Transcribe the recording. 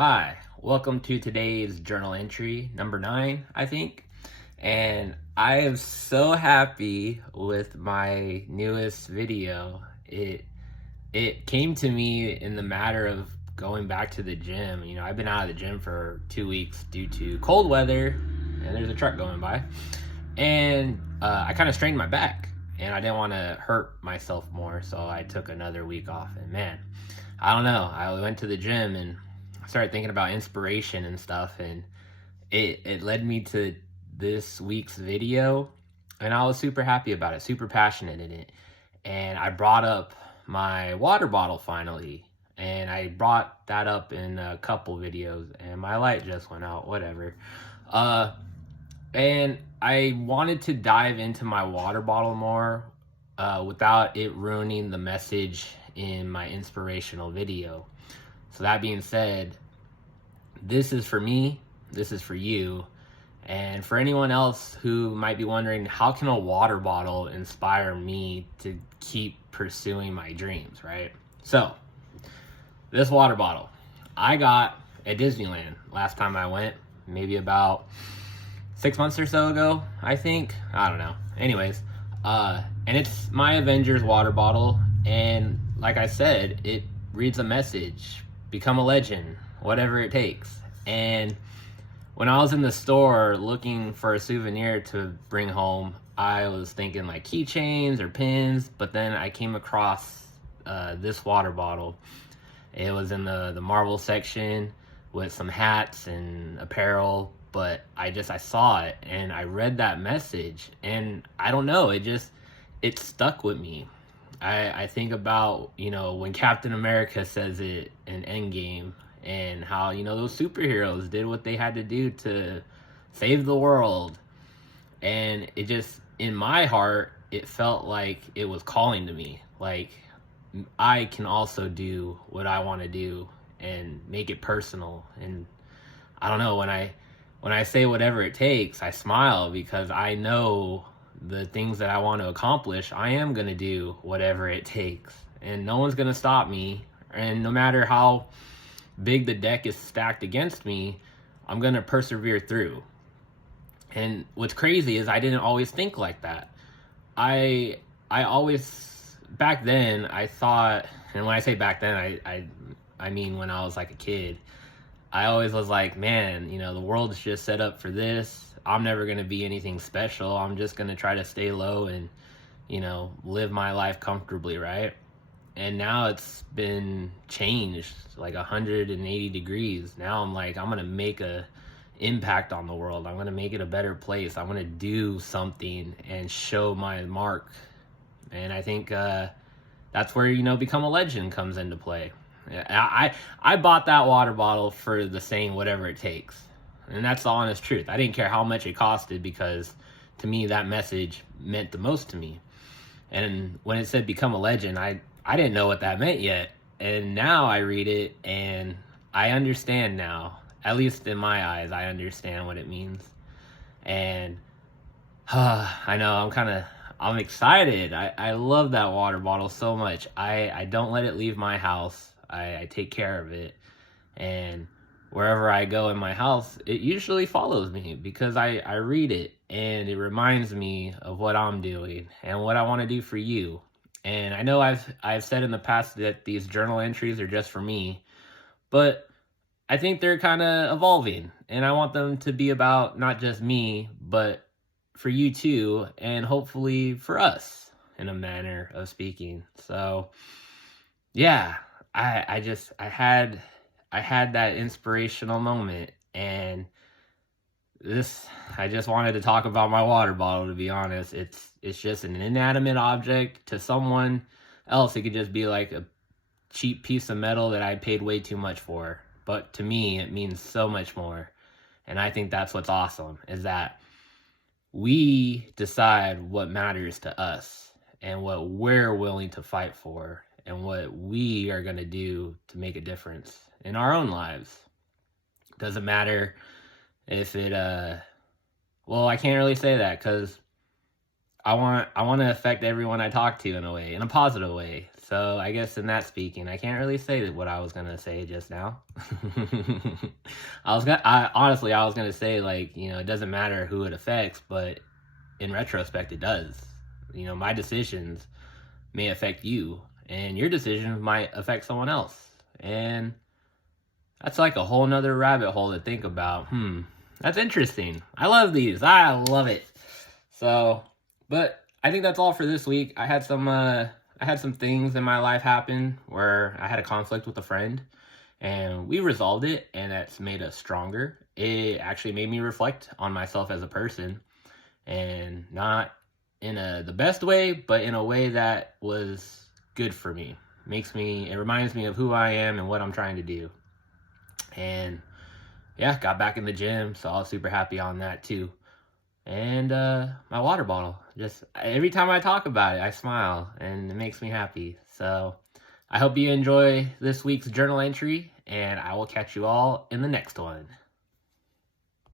Hi, welcome to today's journal entry number 9, I think. And I am so happy with my newest video. It came to me in the matter of going back to the gym. I've been out of the gym for 2 weeks due to cold weather, and there's a truck going by. And I kind of strained my back, and I didn't want to hurt myself more, so I took another week off. And man, I don't know. I went to the gym and started thinking about inspiration and stuff, and it led me to this week's video, and I was super happy about it, super passionate in it. And I brought up my water bottle finally, and I brought that up in a couple videos, and my light just went out, whatever. And I wanted to dive into my water bottle more without it ruining the message in my inspirational video. So that being said, this is for me, this is for you, and for anyone else who might be wondering, how can a water bottle inspire me to keep pursuing my dreams, right? So, this water bottle, I got at Disneyland last time I went, maybe about 6 months or so ago, I think. I don't know. Anyways, and it's my Avengers water bottle, and like I said, it reads a message: become a legend, whatever it takes. And when I was in the store looking for a souvenir to bring home, I was thinking like keychains or pins, but then I came across this water bottle. It was in the Marvel section with some hats and apparel, but I saw it and I read that message, and I don't know, it stuck with me. I think about, when Captain America says it in Endgame, and how, those superheroes did what they had to do to save the world. And it just, in my heart, it felt like it was calling to me. Like, I can also do what I want to do and make it personal. And I don't know, when I say whatever it takes, I smile, because I know the things that I want to accomplish, I am going to do whatever it takes. And no one's going to stop me. And no matter how big the deck is stacked against me, I'm going to persevere through. And what's crazy is I didn't always think like that. I always, back then, I thought, and when I say back then, I mean when I was like a kid, I always was like, man, the world's just set up for this. I'm never going to be anything special. I'm just going to try to stay low and, live my life comfortably, right? And now it's been changed like 180 degrees. Now I'm like, I'm going to make a impact on the world. I'm going to make it a better place. I'm going to do something and show my mark. And I think that's where, become a legend comes into play. I bought that water bottle for the saying whatever it takes. And that's the honest truth. I didn't care how much it costed, because to me that message meant the most to me. And when it said become a legend, I didn't know what that meant yet. And now I read it and I understand now. At least in my eyes, I understand what it means. And I know I'm excited. I love that water bottle so much. I don't let it leave my house. I take care of it. And wherever I go in my house, it usually follows me, because I read it and it reminds me of what I'm doing and what I want to do for you. And I know I've said in the past that these journal entries are just for me, but I think they're kind of evolving, and I want them to be about not just me, but for you too, and hopefully for us, in a manner of speaking. So yeah, I had that inspirational moment, and I just wanted to talk about my water bottle, to be honest. It's just an inanimate object. To someone else, it could just be like a cheap piece of metal that I paid way too much for. But to me, it means so much more. And I think that's what's awesome, is that we decide what matters to us and what we're willing to fight for and what we are going to do to make a difference in our own lives. Doesn't matter if it well, I can't really say that, because I want to affect everyone I talk to in a way, in a positive way. So I guess in that speaking, I can't really say that what I was gonna say just now. Honestly, I was gonna say, like, it doesn't matter who it affects, but in retrospect, it does. My decisions may affect you, and your decisions might affect someone else. And that's like a whole nother rabbit hole to think about. That's interesting. I love these. I love it. So, but I think that's all for this week. I had some things in my life happen where I had a conflict with a friend, and we resolved it, and that's made us stronger. It actually made me reflect on myself as a person, and not in the best way, but in a way that was good for me. It reminds me of who I am and what I'm trying to do. And yeah, got back in the gym, so I was super happy on that too. And my water bottle, just every time I talk about it, I smile, and it makes me happy. So I hope you enjoy this week's journal entry, and I will catch you all in the next one.